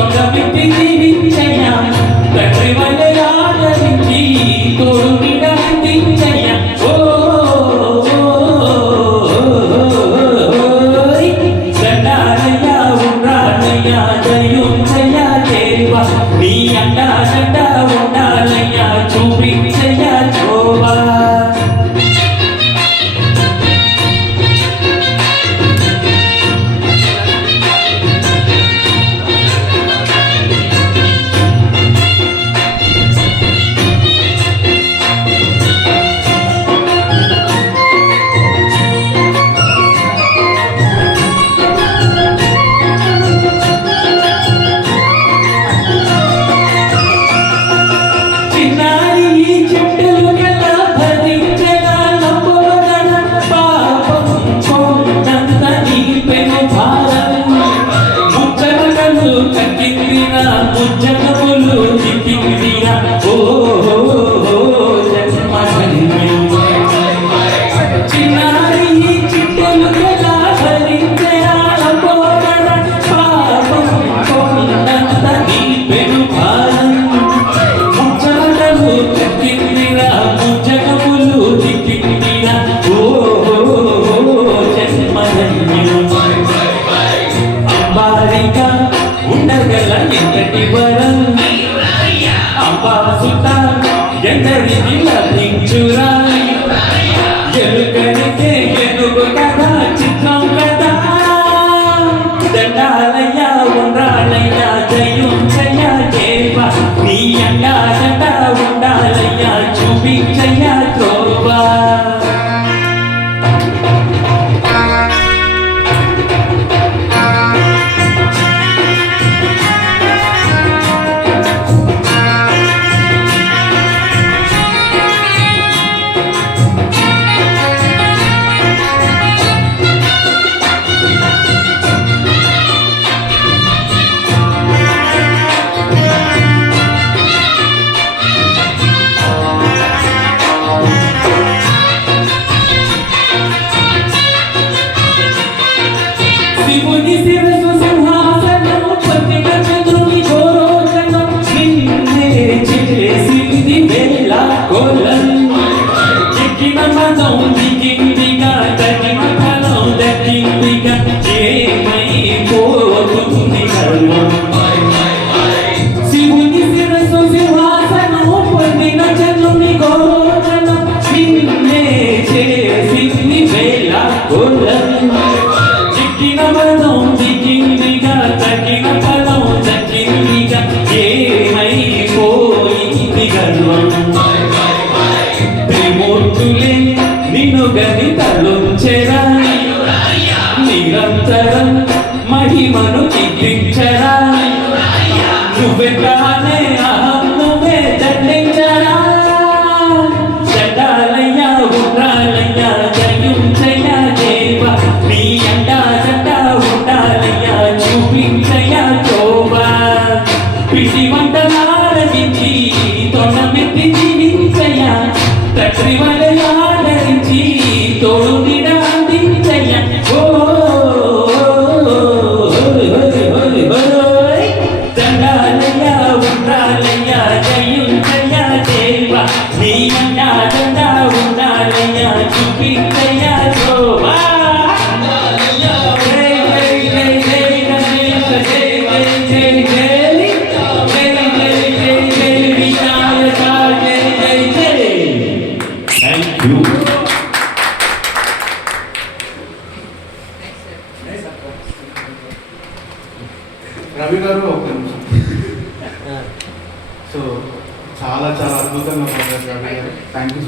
తొంగమిట్టి జీవించయ్యా తండ్రి వల్లే ఆదరించి తోడు నీడ అందించయ్యా ఓ దండాలయ్యా ఉండాలయ్యా దయుంచయ్యా దేవా నీ అండా దండా ఉండాలయ్యా చూపించయ్యా జోవా ఉండగల ఎంతటి వరం అంబాసుత ఎందరికి లభించురా ఎలుకనికే ఎనుగు కదా చిత్రం కదా దండాలయ్యా ఉండాలయ్యా జయుంచయ్యా దేవా నీ అండా దండా ఉండాలయ్యా చూపించయ్యా త్రోవా శివుని శిరసు సింహాసనం పొందిన చంద్రుని గోరోచనం నిన్నే చేసింది వేళ కోలం ఎక్కిన మదం దిగిందిగా తగిన ఫలం దక్కిందిగా ఏమైపోతుంది కర్మం శివుని శిరసు సింహాసనం పొందిన చంద్రుని గోరోచనం నిన్నే చేసింది వేళ కోలం మదం దిగిందిగా తగిన ఫలం దక్కిందిగా ఏమైపోయింది గర్వం త్రిమూర్తులే నిన్ను గని తలుంచెరా నిరంతరం మహిమను కీర్తించరా నువ్వెంతనే అహం నువ్వే దండించరా దండాలయ్యా ఉండాలయ్యా జయుంచయ్యా దేవా నీ అండా ఉండాలయ్యా చూపించయ్యా తోవా పిటి వంటలాడించి తొండమెత్తి జీవించయ్యా తండ్రి వలె ఆదరించి తోడు నీడ అందించయ్యా ఓ దండాలయ్యా ఉండాలయ్యా జయుంచయ్యా దేవా నీ అండా దండా ఉండాలయ్యా చూపించయ్యా తోవా రవి గారు ఒక నిమిషం సో చాలా చాలా అద్భుతంగా పాడారు రవి గారు థ్యాంక్ యూ సో